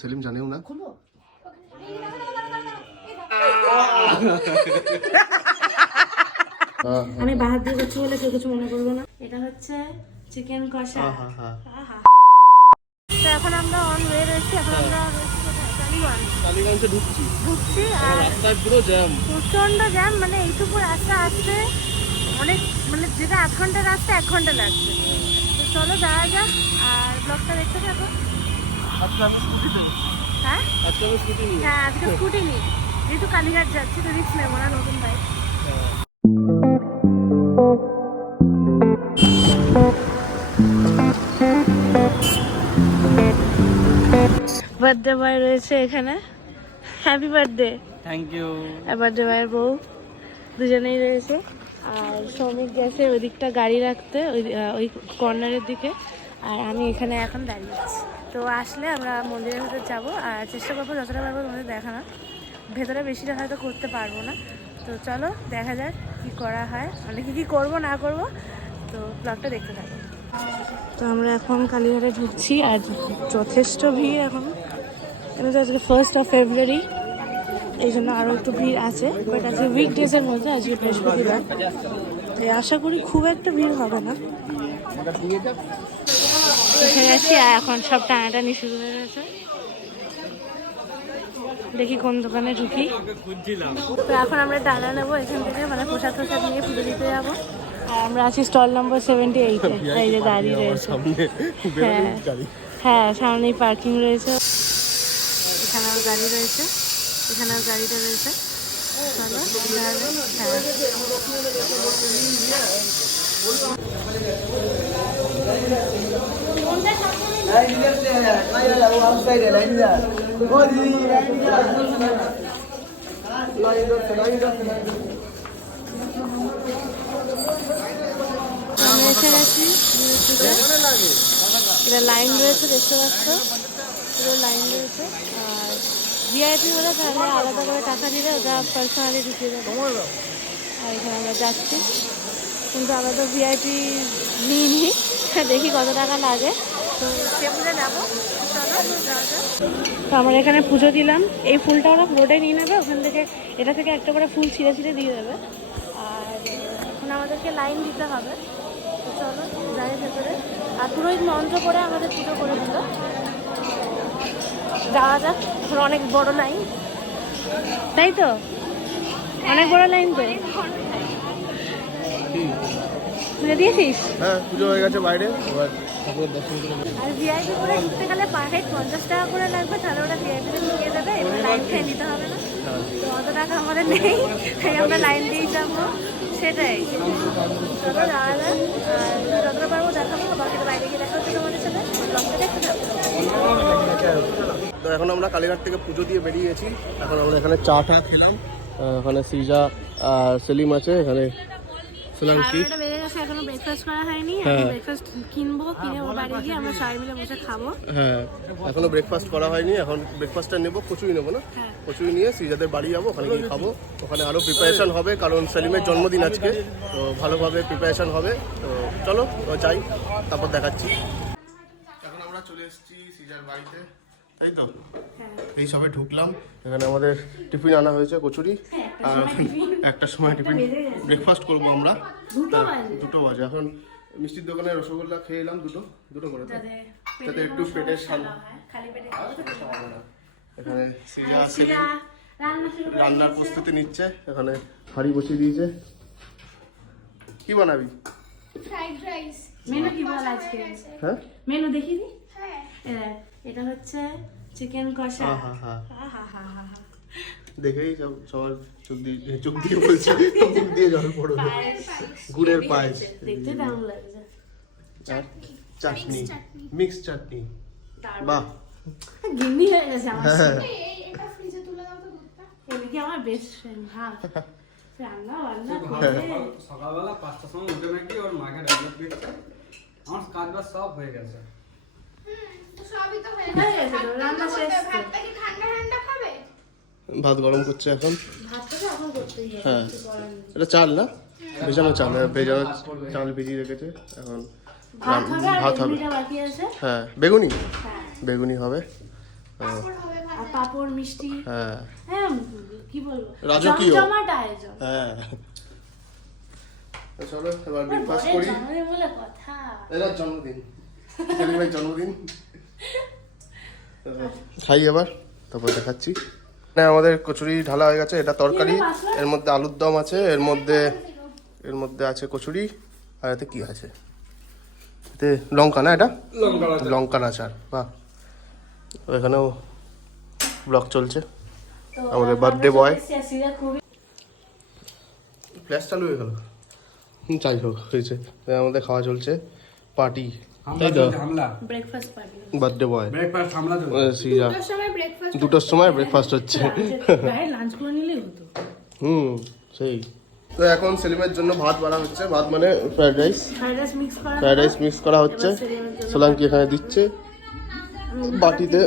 সেলিম জানেও না। আমি বাহার দিয়ে করছি বলে কেউ কিছু মনে করবো না। এটা হচ্ছে চিকেন কষা। তো এখন আমরা অন ওয়ে রয়েছি। এখন আমরা টালিগঞ্জে ঢুকছি আর রাস্তায় পুরো জ্যাম, প্রচন্ড জ্যাম। মানে এইটুকু রাস্তা আসতে অনেক, মানে যেটা 8 ঘন্টার রাস্তা 1 ঘন্টা লাগছে। তো চলো যাওয়া যাক আর ব্লগটা দেখতে থাকো। আজকে আমি স্কুটিতে, হ্যাঁ আজকে আমি স্কুটি নিয়ে, হ্যাঁ আজকে স্কুটি নিই, যেহেতু কালীঘাট যাচ্ছি তো রিস্ক নেবো না, নতুন বাইক। বার্থডে বয় রয়েছে এখানে। Happy birthday. Thank you. Birthday বয়ের বউ দুজনেই রয়েছে। আর শ্রমিক গেছে ওই দিকটা গাড়ি রাখতে, ওই কর্নারের দিকে। আর আমি এখানে এখন দাঁড়িয়ে আছি। তো আসলে আমরা মন্দিরের ভেতর যাবো আর চেষ্টা করবো যতটা পারবো তোমাদের দেখানোর। ভেতরে বেশিটা হয়তো করতে পারবো না, তো চলো দেখা যাক কি করা হয়, মানে কী করবো না করবো। তো ব্লগটা দেখতে থাকো। তো আমরা এখন কালীঘাটে ঢুকছি আর যথেষ্ট ভিড় এখন। এটা তো আজকে 1st of February, এই জন্য আরও একটু ভিড় আছে। বাট আজকে উইকডেজের মধ্যে, আজকে বৃহস্পতিবার, তাই আশা করি খুব একটা ভিড় হবে না। এসে গেছি আর এখন সব টানাটানি শুরু হয়ে গেছে। দেখি কোন দোকানে ঢুকি। তো এখন আমরা টানা নেবো এখান থেকে, মানে প্রসাদ প্রসাদ নিয়ে পুজো দিতে যাবো। আর আমরা আছি স্টল নম্বর 78-এ। এই যে দাঁড়িয়ে রয়েছে, হ্যাঁ হ্যাঁ সামনেই পার্কিং রয়েছে। এখানেও গাড়ি রয়েছে, এখানেও গাড়িটা রয়েছে। চলো এটা লাইন রয়েছে, দেখতে পাচ্ছ পুরো লাইন রয়েছে। আর ভিআইপি হলে তাহলে আলাদা করে টাকা দিলে ওটা পার্সোনালি ঢুকিয়ে দেবে। আর এখানে আমরা যাচ্ছি, কিন্তু আমরা তো ভিআইপি নিইনি, দেখি কত টাকা লাগে। তো সে পুজো যাবো। তো আমরা এখানে পুজো দিলাম। এই ফুলটা ওরা পুরোটাই নিয়ে নেবে ওখান থেকে, এটা থেকে একটা করে ফুল ছিঁড়ে ছিঁড়ে দিয়ে দেবে। আর এখন আমাদেরকে লাইন দিতে হবে। তো চলো যাই ভেতরে। আর পুরোহিত মন্ত্র করে আমাদের পুজো করে দিল। যাওয়া যাক। এখন অনেক বড় লাইন, তাই তো অনেক বড় লাইন। তো পুজো দিয়েছিস? হ্যাঁ পুজো হয়ে গেছে বাইরে, এবার ঠাকুরের দর্শন করে। আর ভিআইপি করে ঢুকতে গেলে পার হেড 50 টাকা করে লাগবে, তাহলে ওরা ভিআইপিতে ঢুকিয়ে দেবে, এবার লাইন খেয়ে নিতে হবে না। তো অত টাকা আমাদের নেই, তাই আমরা লাইন দিয়ে যাবো। সেটাই, চলো যাওয়া যাক। আর যতটা পারবো দেখাবো, বাকি বাইরে গিয়ে দেখা হচ্ছে তোমাদের সাথে। ব্লগটা দেখতে থাকবো। তো এখন আমরা কালীঘাট থেকে পুজো দিয়ে বেরিয়েছি। এখন আমরা এখানে চা টা খেলাম। এখানে সিজা আর সেলিম আছে, এখানে সাড়ে বেজে গেছে, এখনো ব্রেকফাস্ট করা হয়নি। এখন ব্রেকফাস্ট কিনবো, কিনে ওর বাড়ি গিয়ে আমরা সবাই মিলে বসে খাবো। হ্যাঁ এখনো ব্রেকফাস্ট করা হয়নি, এখন ব্রেকফাস্টটা নেবো, কচুরি নেবো না, কচুরি নিয়ে সিজাদের বাড়ি যাবো, ওখানে গিয়ে খাবো। ওখানে আরও প্রিপারেশন হবে, কারণ সেলিমের জন্মদিন আজকে, তো ভালোভাবে প্রিপারেশন হবে। তো চলো যাই, তারপর দেখাচ্ছি। এখন আমরা চলে এসেছি সিজার বাড়িতে, তাই তো এই সবে ঢুকলাম। এখানে আমাদের টিফিন আনা হয়েছে, কচুরি। আর একটার সময় টিফিন ব্রেকফাস্ট করবো আমরা, 2টো বাজে। এখন মিষ্টির দোকানে রসগোল্লা খেয়ে এলাম, দুটো করে, যাতে একটু পেটে ঠান্ডা। এখানে সিজা সেলিম রান্নার প্রস্তুতি নিচ্ছে, এখানে হাঁড়ি বসিয়ে দিয়েছে। কি বানাবি? Fried rice. মেনু কি বল আজকে? হ্যাঁ মেনু দেখিয়ে দি। হ্যাঁ এটা হচ্ছে চিকেন কষা। দেখেই সবার চোখ দিয়ে বলছে, মুখ দিয়ে জল পড়বে। গুড়ের পায়েস, দেখতে দারুণ লাগছে। আর চাটনি, মিক্স চাটনি। বাহ, গিন্নি হয়ে গেছে আমার। এটা ফ্রিজে তুলে দাও তো দুধটা। এদিকে আমার বেস্ট ফ্রেন্ড ভাব রান্না বান্না করে। সকালবেলা 5টার সময় উঠে নাকি ওর মাকে রান্না দিচ্ছে, আমার কাজ বাজ সব হয়ে গেছে। তো সবই তো হয়ে হয়ে গেছে। গেছে তো, রান্না শেষ তো। ভাতটা কি ঠান্ডা ঠান্ডা খাবে? ভাত গরম করছে এখন। ভাতটা তো এখন করতেই হবে, হ্যাঁ কিছু করার নেই। এটা চাল না, ভেজানো চাল, ভেজানো চাল ভিজিয়ে রেখেছে। এখন ভাত হবে আর ভাত হবে। বেগুনিটা বাকি আছে। হ্যাঁ বেগুনি, হ্যাঁ বেগুনি হবে। পাঁপড় হবে আর ভাজা। পাঁপড় মিষ্টি। হ্যাঁ হ্যাঁ কি বলবো, রাজকীয়। জমজমাট আয়োজন। হ্যাঁ তো চলো এবার ব্রেকফাস্ট বরের করি। জন্মদিন বলে কথা। এরা জন্মদিন, সেলিমের জন্মদিন। খাই এবার, তারপর দেখাচ্ছি। মানে আমাদের কচুরি ঢালা হয়ে গেছে, এটা তরকারি, এর মধ্যে আলুর দম আছে, এর মধ্যে আছে কচুরি, আর এতে কি আছে, এতে লঙ্কা না, এটা লঙ্কার আচার। বাহ, এখানেও ব্লগ চলছে। তো আমাদের birthday boy। সিরা খুবই ফ্ল্যাশ চালু হয়ে গেল। যাই হোক হয়েছে, আমাদের খাওয়া চলছে, পার্টি, হামলা তাই তো, চলছে, হামলা breakfast party. Birthday boy. Breakfast হামলা চলছে। সিরা দুটোর সময় ব্রেকফাস্ট। 2টার সময় ব্রেকফাস্ট হচ্ছে। গায়ে লাঞ্চ করে নিলেই হতো। সেই। তো এখন সেলিমের জন্য ভাত বাড়া হচ্ছে, ভাত মানে fried rice, fried rice mix করা। ফ্রাইড রাইস মিক্স করা হচ্ছে। সোলাঙ্কি এখানে দিচ্ছে বাটিতে।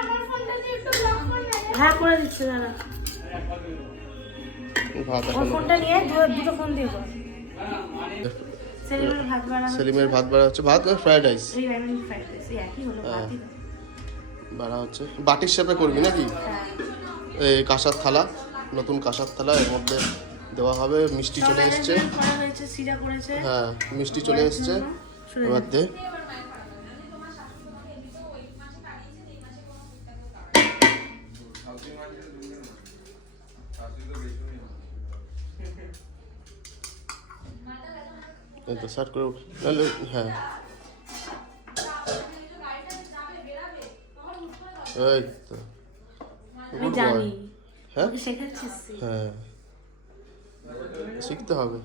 আমার ফোনটা দিয়ে একটু ব্লক করে না। হ্যাঁ করে দিচ্ছে দাদা। ভাত ওর এখন ফোনটা নিয়ে দুটো ফোন দিয়ে কর। সেলিমের ভাত বানা। সেলিমের ভাত বাড়া হচ্ছে, ভাত আর ফ্রাইড রাইস এই রাইস ফ্রাইড রাইস একই হলো, ভাতই তো। বাড়া হচ্ছে। বাটির শেপে করবি নাকি? হ্যাঁ। এই কাঁসার থালা, নতুন কাঁসার থালা, এর মধ্যে দেওয়া হবে। মিষ্টি চলে এসছে। করা হয়েছে, সিরা করেছে। হ্যাঁ মিষ্টি চলে এসছে, এবার দে। এই তো স্টার্ট করে, নাহলে হ্যাঁ এই তো আমি জানি। হ্যাঁ ওকে শেখাচ্ছিস। হ্যাঁ শিখতে হবে,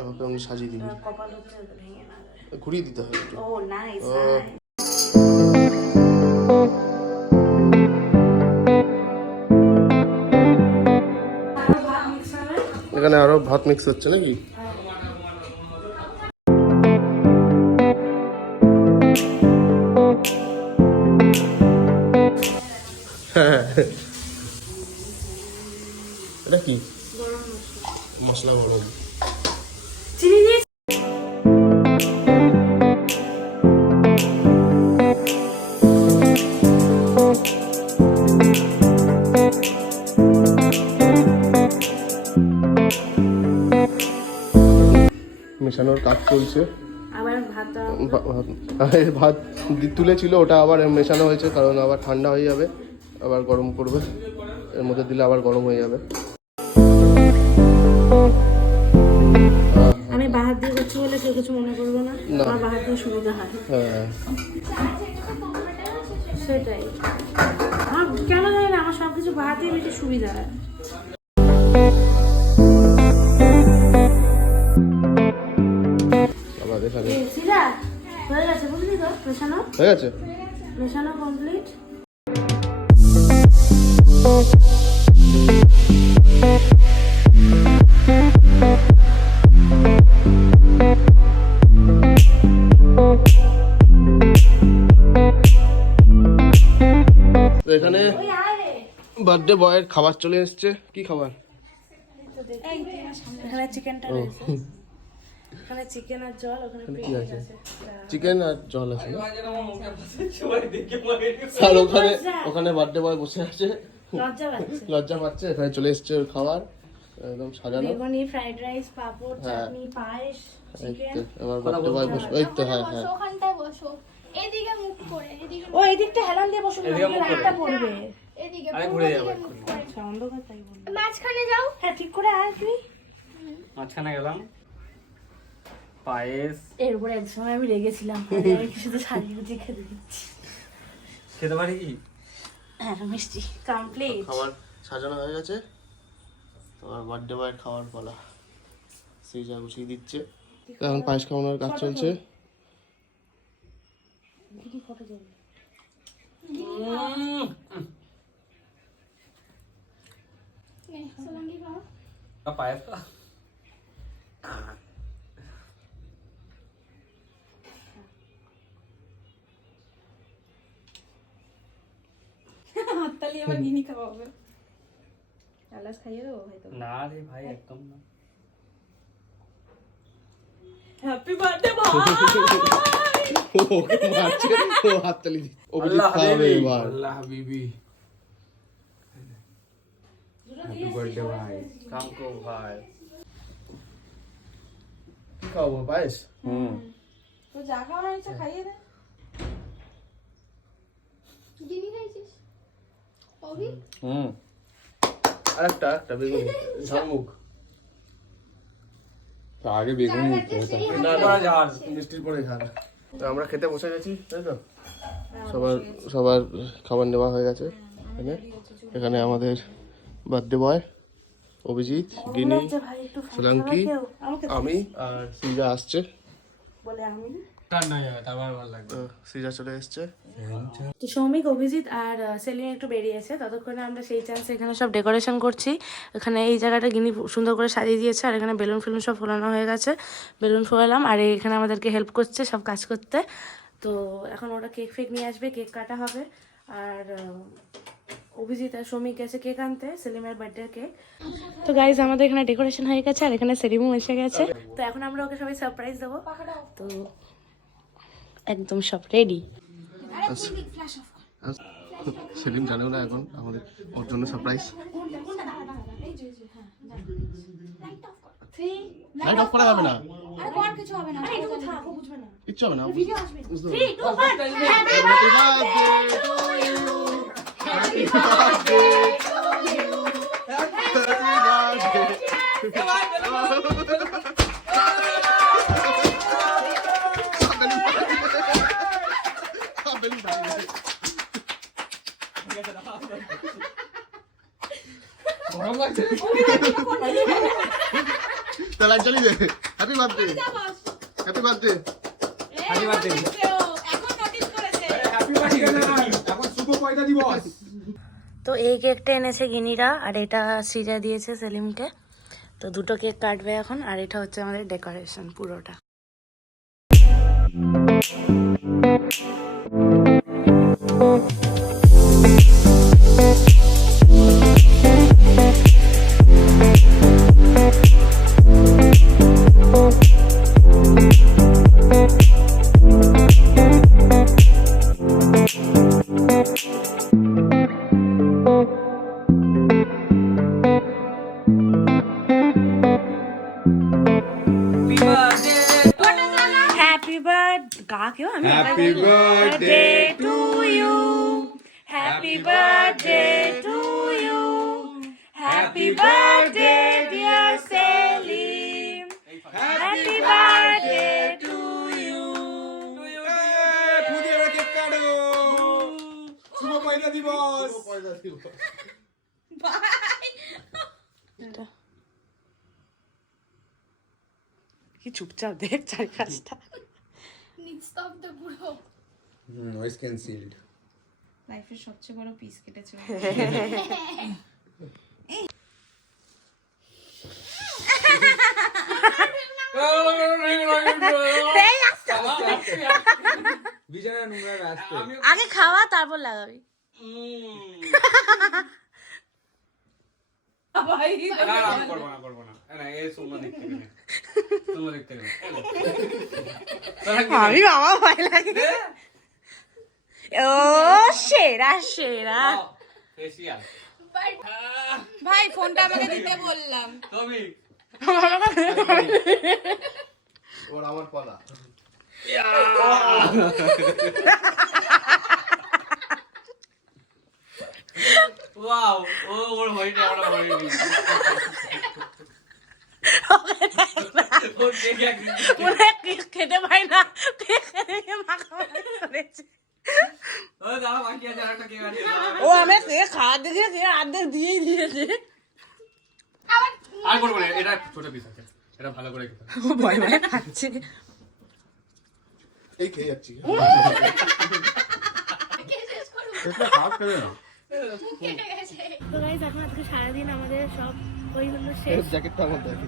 আমাকে আমি সাজিয়ে দিবি, কপাল হচ্ছে ভেঙে না যায়। ঘুরিয়ে দিতে হবে একটু। ও নাইস ও। নাইস। ভাত মিক্স হবে। এখানে আরো ভাত মিক্স হচ্ছে নাকি? হ্যাঁ। এটা কি? গরম মশলা। মশলা গরম। চিনি দিয়ে মেশানোর কাজ চলছে। আবার ভাতটা ভাত তুলেছিল, ওটা আবার মেশানো হয়েছে, কারণ আবার ঠান্ডা হয়ে যাবে, আবার গরম করবে, এর মধ্যে দিলে আবার গরম হয়ে যাবে। আমি বাহাত দিয়ে করছি বলে কেউ কিছু মনে করবো না, না। আমার বাহাত দিয়ে সুবিধা হয়। হ্যাঁ সেটাই আমার কেন জানি না, আমার সবকিছু বাহাত দিয়ে নিতে সুবিধা হয়। আবার এখানে সিরা হয়ে গেছে, বুঝলি তো? মেশানো হয়ে গেছে। মেশানো কমপ্লিট। তো এখানে বার্থডে বয়ের খাবার চলে এসছে। কি খাবার? এখানে চিকেনটা রয়েছে, এখানে চিকেন আর জল, ওখানে কি পেঁয়াজ আছে? আছে। চিকেন আর জল আছে না? আর ওখানে ওখানে বার্থডে বয় বসে আছে, লজ্জা পাচ্ছে। লজ্জা পাচ্ছে। এখানে চলে এসছে ওর খাবার, একদম সাজানো। বেগুনি, ফ্রাইড রাইস, পাপড়, হ্যাঁ। চাটনি, পায়েস, এই চিকেন। তো, এবার বার্থডে বয় বসে, এই তো হ্যাঁ হ্যাঁ। বসো, ওখানটায় বসো। এদিকে মুখ করে, এদিকে ও এই দিকটা হেলান দিয়ে বসুন, রাতটা পড়বে। এদিকে আরে পূর্ব ঘুরে দিকে যাবো মুখ এক্ষুনি। করে। আচ্ছা অন্ধকার তাই বলবো। মাঝখানে যাও। হ্যাঁ ঠিক করে আয় তুই। মাঝখানে গেলাম, পায়েস এর উপরে এক সময় আমি রেগেছিলাম, আমি শুধু শাড়ি গুছিয়ে খেতে দিচ্ছি। খেতে পারি কি? হ্যাঁ মিষ্টি কমপ্লিট। খাবার সাজানো হয়ে গেছে, তোমার বার্থডে বয়ের খাওয়ার পালা। সেই যা গুছিয়ে দিচ্ছে। তো এখন পায়েস খাওয়ানোর কাজ চলছে। কি ফটো যাবে? সোলাঙ্কি খাও। পায়েস তো হাততালি আবার নিনি খাওয়াবে। আলাস খাইয়ে দেবো হয়তো। না রে ভাই, একদম না। হ্যাপি বার্থডে ভাই। ওকে মারছে, ও হাততালি দিচ্ছে। অভিজিৎ খাওয়াবে এবার। আল্লাহ হাবিবি হ্যাপি বার্থডে ভাই কাঙ্কো ভাই। কি খাওয়াবো, পায়েস? তো যা খাওয়ার ইচ্ছা খাইয়ে দে। জিনি খাইছিস অভি? আর একটা বেগুনি ঝালমুখ। আগে বেগুনি না মিষ্টির পরে খাবে। তো আমরা খেতে বসে গেছি, তাই তো? সবার খাবার নেওয়া হয়ে গেছে। এখানে আমাদের বার্থডে বয় অভিজিৎ, গিনি, সোলাঙ্কি, আমি আর সিজা আসছে। তো সিজা চলে এসছে। তো সৌমিক, অভিজিৎ আর সেলিম একটু বেরিয়েছে, ততক্ষণে আমরা সেই চান্সে এখানে সব ডেকোরেশন করছি। এখানে এই জায়গাটা গিনি সুন্দর করে সাজিয়ে দিয়েছে, আর এখানে বেলুন ফেলুন সব ফোলানো হয়ে গেছে। বেলুন ফোলালাম, আর এখানে আমাদেরকে হেল্প করছে সব কাজ করতে। তো এখন ওরা কেক ফেক নিয়ে আসবে, কেক কাটা হবে। আর অভিজিৎ আর সৌমিক গেছে কেক আনতে, সেলিমের বার্থডে কেক। তো গাইজ আমাদের এখানে ডেকোরেশন হয়ে গেছে, আর এখানে সেলিমও এসে গেছে। তো এখন আমরা ওকে সবাই সারপ্রাইজ দেবো। তো একদম সব রেডি। সেলিম জানেও না এখন আমাদের ওর জন্য সারপ্রাইজ। লাইট অফ করা যাবে না, কিচ্ছু হবে না। বুঝতে লাইট জ্বালিয়ে দে। Happy birthday, happy birthday. Happy birthday এখন শুভ পয়দা দিবস। তো এই কেকটা এনেছে গিনিরা, আর এটা সিজা দিয়েছে সেলিমকে। তো দুটো কেক কাটবে এখন, আর এটা হচ্ছে আমাদের ডেকোরেশন পুরোটা। Happy birthday, गा क्यों? Happy birthday to you. Happy birthday to you. Happy birthday dear Selim. Happy birthday to you. খুদে কেক কাটো, শুভ পয়দা দিবস। কি চুপচাপ দেখ চারিপাশটা। নিস্তব্ধ পুরো। Noise cancelled. লাইফের সবচেয়ে বড় পিস কেটেছে। বিজয় নোংরা ব্যস্ত। আগে খাওয়া তারপর লাগাবি। করবো না। না এই সোমবার দেখতে গেলে। সোমবার দেখতে গেলে। আমি বাবা ভয় লাগে। ও সেরা সেরা। ফেসিয়াল। ভাই ফোনটা আমাকে দিতে বললাম। তুমি ওর আমার পলা। ওয়াও, ওর হইনি, আমরা হইনি। ও কেক খেতে পাই না, মাখামাখি করেছে। ও দাঁড়া, বাকি আছে আরেকটা কেক আছে। ও আমি কেক খাওয়া দেখে অর্ধেক দিয়েই দিয়েছে। আর করবো না, এটা ছোট পিস আছে, এটা ভালো করে খেতে হবে। ও ভয় ভয় খাচ্ছে। এই খেয়ে যাচ্ছি। এটা খারাপ খেলে না। তো গাইস এখন আজকে সারাদিন আমাদের সব ওইগুলো শেষ। জ্যাকেটটা আমার দেখি।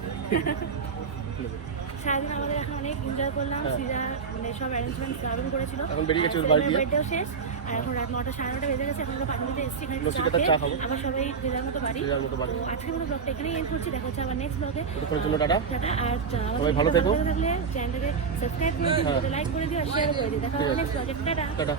সারাদিন আমাদের এখন অনেক এনজয় করলাম। সিজা মানে সব অ্যারেঞ্জমেন্ট দারুণ করেছিল। এখন বেরিয়ে গেছে ওর বাড়ি দিয়ে। বার্থডেও শেষ, আর এখন রাত 9টা 9:30 বেজে গেছে, এখন আমরা 5 মিনিটে এসেছি এখানে লস্যিটা চা খাবো। আবার সবাই যে যার মতো বাড়ি। যে যার মতো বাড়ি। তো আজকে কোনো ব্লগটা এখানেই এন্ড করছি, দেখা হচ্ছে আবার নেক্সট ব্লগে। ততক্ষণের জন্য টাটা। টাটা। আর সবাই ভালো থেকো। চ্যানেলটাকে সাবস্ক্রাইব করে দিও, লাইক করে দিও আর শেয়ার করে দিও। দেখা হবে নেক্সট ব্লগে। টাটা। টাটা।